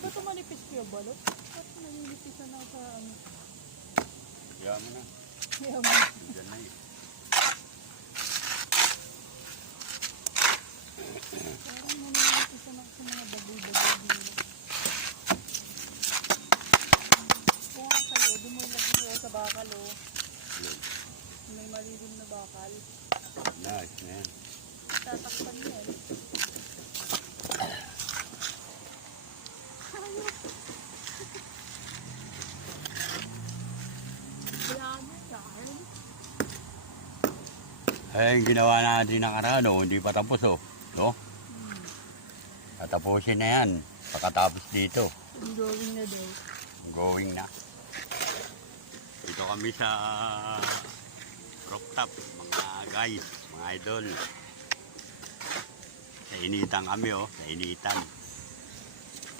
ba ito manipis ko yung balot? Ba't naninipisan na sa ano? Kaya mo na. Kaya mo. Diyan na eh. Parang naninipisan ako sa mga baboy-baboy dito. Kung ako kayo, dumulagin ko sa bakal oh. May malilim na bakal. Nice, man. Tatakpan yan. Ay, ginawa natin nakaraan, oh. Hindi pa tapos, oh. No? Tatapusin na yan. Pagkatapos dito. Going na daw. Going na. Dito kami sa rooftop, mga guys, mga idol. Sa initan kami, oh. Sa initan.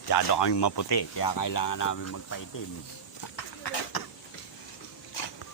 Masyado kami maputi, kaya kailangan namin magpaitim.